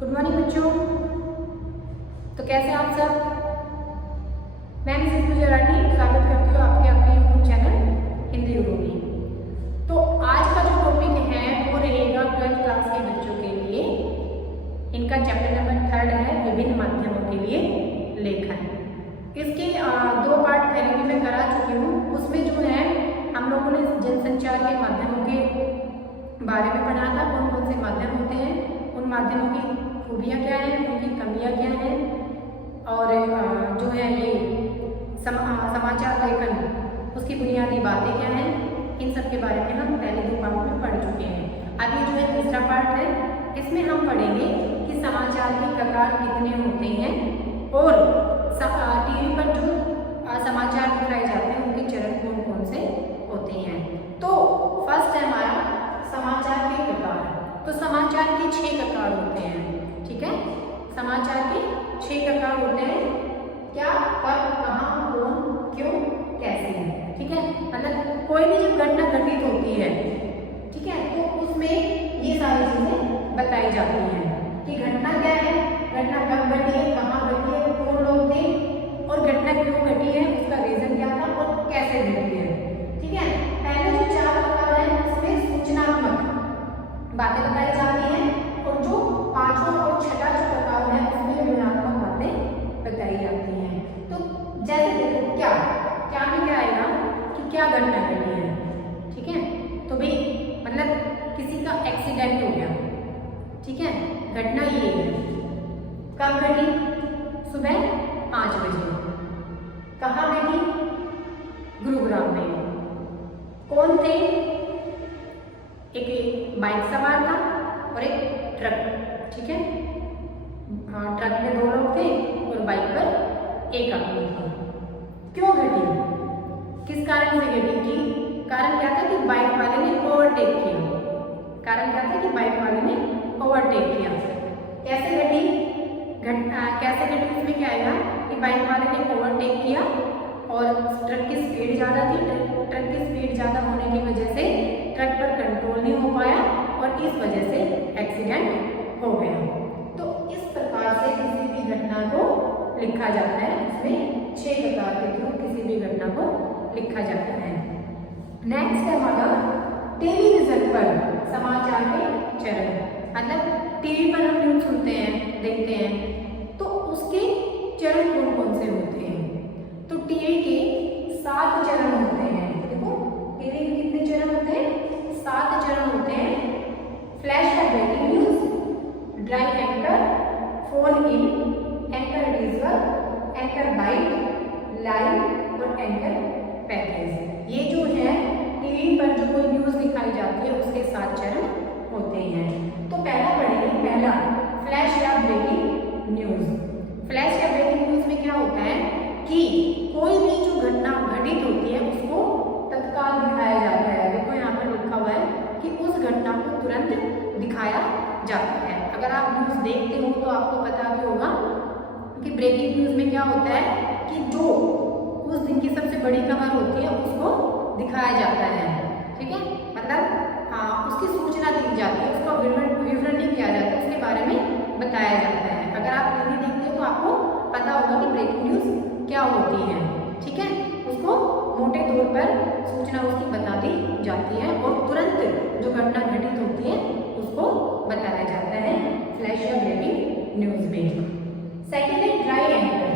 Good morning बच्चों। तो कैसे आप सब? मैं मिसेस गुजराती स्वागत करती हूँ आपके अपने यूट्यूब चैनल हिंदी गुरु में। तो आज का जो टॉपिक है वो रहेगा 12th क्लास के बच्चों के लिए। इनका चैप्टर नंबर 3 है विभिन्न माध्यमों के लिए लेखन। इसके 2 पार्ट पहले भी मैं करा चुकी हूँ। उसमें जो है हम लोगों ने जनसंचार के माध्यमों के बारे में पढ़ा था, कौन कौन से माध्यम होते हैं, उन माध्यमों की खूबियाँ क्या हैं, उनकी कमियाँ क्या हैं, और जो है ये समाचार लेखन उसकी बुनियादी बातें क्या हैं, इन सब के बारे में हम पहले 2 पार्ट में पढ़ चुके हैं। अभी जो है तीसरा पार्ट है, इसमें हम पढ़ेंगे कि समाचार के प्रकार कितने होते हैं और टीवी पर जो समाचार दिखाए जाते हैं उनके चरण कौन कौन से होते हैं। तो फर्स्ट है हमारा समाचार के प्रकार। तो समाचार के 6 प्रकार होते हैं, ठीक है। समाचार के 6 प्रकार होते हैं। क्या, कब, कहाँ, कौन, क्यों, कैसे, ठीक है। मतलब कोई भी जब घटना घटित होती है, ठीक है, तो उसमें ये सारी चीजें बताई जाती हैं कि घटना क्या है, घटना कब घटी है, कहाँ घटी है, कौन लोग थे और घटना क्यों घटी है, उसका रीजन क्या था और कैसे घटी है, ठीक है। पहले जो 4 प्रकार है उसमें सूचनात्मक बातें बताई जाती हैं और जो 5वां और 6ठा जो प्रकार है उसमें विवरणात्मक बातें बताई जाती हैं। तो जैसे देखो क्या में क्या आएगा कि क्या घटना घटी है, ठीक है। तो भाई मतलब किसी का एक्सीडेंट हो गया, ठीक है, घटना ये है। कब घटी? सुबह 5 बजे। कहाँ घटी? गुरुग्राम में। कौन थे? एक बाइक सवार था और एक ट्रक, ठीक है। ट्रक में 2 लोग थे और बाइक पर एक आदमी था। क्यों घटी? किस कारण से घटी? कि कारण क्या था कि बाइक वाले ने ओवरटेक किया। कारण क्या था कि बाइक वाले ने ओवरटेक किया। कैसे घटी? कैसे घटी? इसमें क्या आएगा कि बाइक वाले ने ओवरटेक किया और ट्रक की स्पीड ज़्यादा थी। ट्रक की स्पीड ज़्यादा होने की वजह से ट्रक पर कंट्रोल नहीं हो पाया और इस वजह से एक्सीडेंट हो गया। तो इस प्रकार से किसी भी घटना को लिखा जाता है। इसमें 6 प्रकार के थ्रू किसी भी घटना को लिखा जाता है। नेक्स्ट है हमारा टेलीविजन पर समाचार के चरण। मतलब टीवी पर हम न्यूज़ सुनते हैं, देखते हैं, तो उसके चरण कौन कौन से होते हैं। तो टीवी के 7 चरण होते हैं। देखो टीवी के कितने चरण होते हैं? 7 चरण होते हैं। फ्लैश या breaking news, dry anchor, phone in, anchor visual, anchor byte, live और एंकर पैकेज। ये जो है टीवी पर जो कोई न्यूज दिखाई जाती है उसके 7 चरण होते हैं। तो पहला पढ़ेंगे, पहला फ्लैश या ब्रेकिंग न्यूज। फ्लैश या ब्रेकिंग न्यूज में क्या होता है कि कोई भी जो घटना घटित होती है उसको तत्काल दिखाया जाता है। देखो यहाँ पर लिखा हुआ है कि उस घटना को तुरंत दिखाया जाता है। अगर आप न्यूज़ देखते हो तो आपको पता भी होगा कि ब्रेकिंग न्यूज़ में क्या होता है कि जो उस दिन की सबसे बड़ी खबर होती है उसको दिखाया जाता है, ठीक है। मतलब उसकी सूचना दी जाती है, उसका विवरण नहीं किया जाता, उसके बारे में बताया जाता है। अगर आप टीवी देखते हो तो आपको पता होगा कि ब्रेकिंग न्यूज़ क्या होती है, ठीक है। उसको मोटे तौर पर सूचना उसकी बता दी जाती है और तुरंत जो घटना घटित होती है उसको बताया जाता है फ्लैश या ब्रेकिंग न्यूज़ में। सेकेंड है ड्राई एंकर,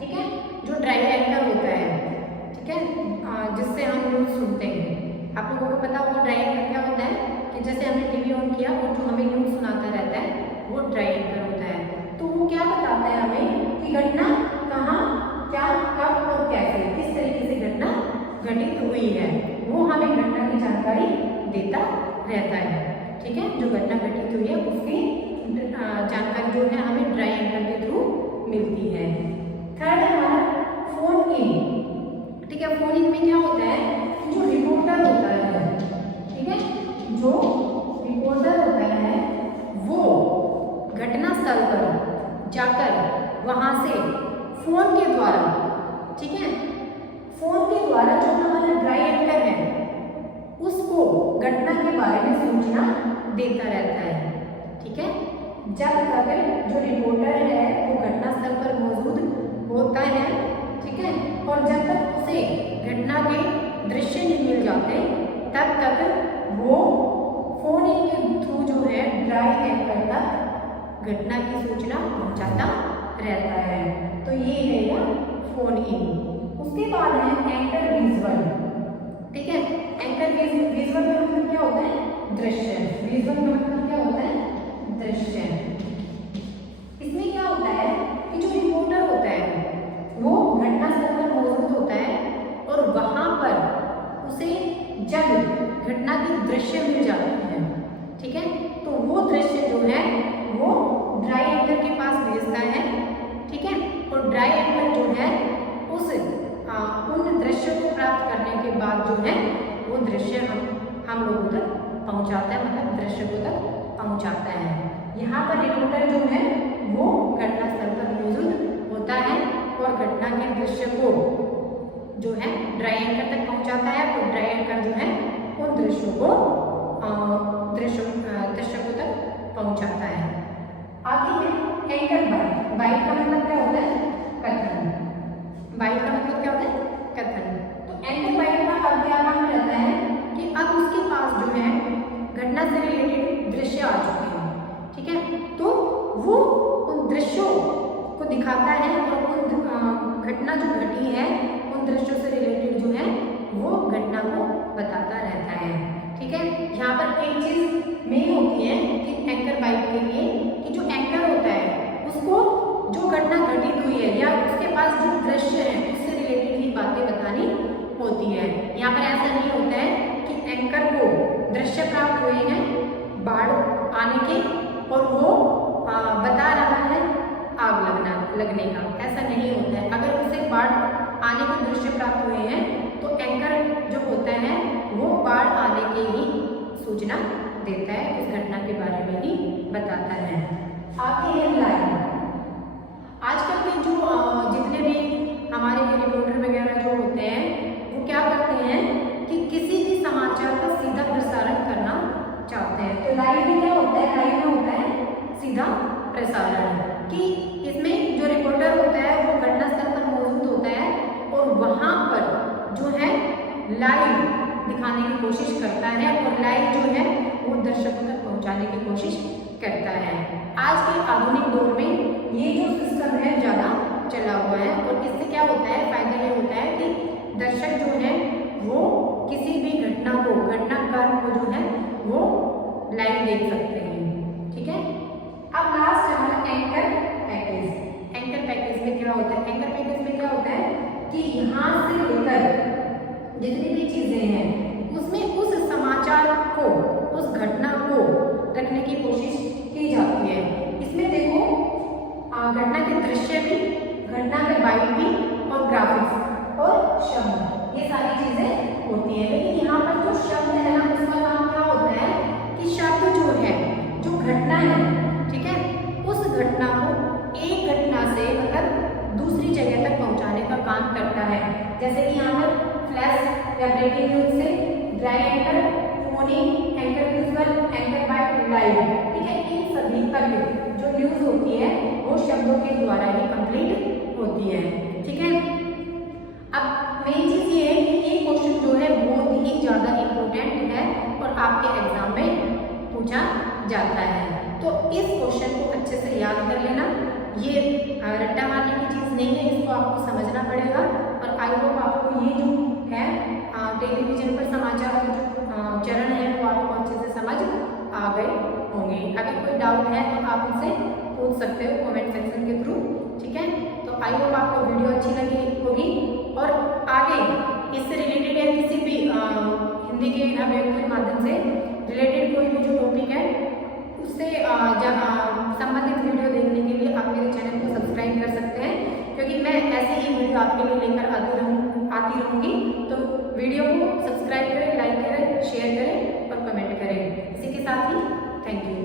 ठीक है। जो ड्राई एंकर होता है, ठीक है, जिससे हम न्यूज़ सुनते हैं। आप लोगों को पता होगा ड्राई एंकर क्या होता है कि जैसे हमने टीवी ऑन किया और जो हमें न्यूज़ सुनाता रहता है वो ड्राई एंकर होता है। तो वो क्या बताता है हमें कि घटना कहाँ, क्या, कब और कैसे, किस तरीके से घटना घटित हुई है, वो हमें घटना की जानकारी देता रहता है, ठीक है। जो घटना घटित हुई है उसकी जानकारी जो है हमें ड्राई एंकर के थ्रू मिलती है। थर्ड है हमारा फोन इन, ठीक है। फोन इन में क्या होता है कि जो रिपोर्टर होता है, ठीक है, जो रिपोर्टर होता है वो घटना स्थल पर जाकर वहां से फोन के द्वारा, ठीक है, फोन के द्वारा जो हमारा ड्राई एंकर है उसको घटना के बारे में सूचना देता रहता है, ठीक है। जब तक जो रिपोर्टर है वो घटनास्थल पर मौजूद होता है, ठीक है, और जब तक उसे घटना के दृश्य नहीं मिल जाते तब तक वो फोन इन के थ्रू जो है ड्राई एंकर तक घटना की सूचना पहुंचाता रहता है। तो ये है या फोन इन। उसके बाद है एंकर विजुअल, ठीक है। एंकर विजुअल का मतलब क्या होता है? दृश्य। विजुअल का मतलब क्या होता है? दृश्य। इसमें क्या होता है कि जो रिपोर्टर होता है वो घटनास्थल पर मौजूद होता है और वहां पर उसे जब घटना के दृश्य मिल जाते हैं, ठीक है, तो वो दृश्य जो है वो ड्राई एंकर के पास भेजता है, ठीक है, और ड्राई एंकर जो है उस उन दृश्यों को प्राप्त करने के बाद जो है वो दृश्य हम लोगों तक पहुंचाता है, मतलब दृश्य को तक पहुंचाता है। यहाँ पर रिपोर्टर जो है वो घटनास्थल पर मौजूद होता है और घटना के दृश्य को जो है ड्राई एंकर तक पहुंचाता है और ड्राई एंकर जो है उन दृश्यों को दर्शकों तक पहुंचाता है। आगे है एंकर बाइट। बाइट का मतलब क्या होता है? कथन। बाइट का मतलब क्या होता है? कथन। तो एंकर बाइट का अब क्या काम रहता है कि अब उसके पास जो है घटना से रिलेटेड दृश्य आ चुके हैं, ठीक है, तो वो उन दृश्यों को दिखाता है और उन घटना जो घटी है उन दृश्यों से रिलेटेड जो है वो घटना को बताता रहता है, ठीक है। यहाँ पर एक चीज मेन होती है कि एंकर बाइट के लिए कि जो एंकर होता है उसको जो घटना घटित हुई है या उसके पास जो दृश्य है उससे रिलेटेड ही बातें बतानी होती है। यहाँ पर ऐसा नहीं होता है कि एंकर को दृश्य प्राप्त हुए हैं बाढ़ आने के और वो बता रहा है आग लगने का, ऐसा नहीं होता है। अगर उसे बाढ़ आने के दृश्य प्राप्त हुए हैं तो एंकर जो होता है वो बाढ़ आने की ही सूचना देता है, उस घटना के बारे में ही बताता है। आगे है लाइव। आजकल के जो जितने भी हमारे रिपोर्टर वगैरह जो होते हैं वो क्या करते हैं कि किसी भी समाचार का सीधा प्रसारण करना चाहते हैं। तो लाइव में क्या होता है? लाइव में होता है सीधा प्रसारण, कि इसमें जो रिपोर्टर होता है वो घटनास्थल पर मौजूद होता है और वहां पर जो है लाइव दिखाने की कोशिश करता है और लाइव जो है वो दर्शकों तक पहुंचाने की कोशिश करता है। आज के आधुनिक दौर में ये जो सिस्टम है ज़्यादा चला हुआ है और इससे क्या होता है, फायदा ये होता है कि दर्शक जो है वो किसी भी घटनाक्रम को जो है वो लाइव देख सकते हैं, ठीक है। अब लास्ट है हमारा एंकर पैकेज। एंकर पैकेज में क्या होता है? एंकर पैकेज में क्या होता है कि यहाँ से लेकर जितनी भी चीजें हैं उसमें उस समाचार को, उस घटना को रखने की कोशिश की जाती है। इसमें देखो घटना के दृश्य भी, घटना के बाइट भी और ग्राफिक्स और शब्द, ये सारी चीजें होती हैं। लेकिन यहाँ पर जो शब्द है ना उसका काम क्या होता है कि शब्द जो है, जो घटना है, ठीक है, उस घटना को एक घटना से मतलब दूसरी जगह तक पहुंचाने का काम करता है। जैसे कि यहाँ पर फ्लैश या ब्रेकिंग न्यूज से dry anchor, phoning, anchor visual, anchor byte, live, ठीक है, इन सभी तक जो न्यूज होती है वो शब्दों के द्वारा ही कंप्लीट होती है, ठीक है। अब मेन चीज ये है कि ये क्वेश्चन जो है बहुत ही ज्यादा इम्पोर्टेंट है और आपके एग्जाम में पूछा जाता है। तो इस क्वेश्चन को अच्छे से याद कर लेना, ये रट्टा मारने की चीज नहीं है, इसको आपको समझना पड़ेगा। और आई होप आपको ये जो है टेलीविजन पर समाचार के जो चरण है वो आपको अच्छे से समझ आ गए होंगे। अगर कोई डाउट है तो आप मुझसे पूछ सकते हो कमेंट सेक्शन के थ्रू, ठीक है। तो आई होप आपको वीडियो अच्छी लगी होगी और आगे इससे रिलेटेड या किसी भी हिंदी के अभिव्यक्ति के माध्यम से रिलेटेड कोई भी जो टॉपिक है उससे संबंधित वीडियो देखने के लिए आप मेरे चैनल को सब्सक्राइब कर सकते हैं, क्योंकि मैं ऐसे ही वीडियो आपके लिए लेकर आती रहूँगी। तो वीडियो को सब्सक्राइब करें, लाइक करें, शेयर करें और कमेंट करें। इसी के साथ ही थैंक यू।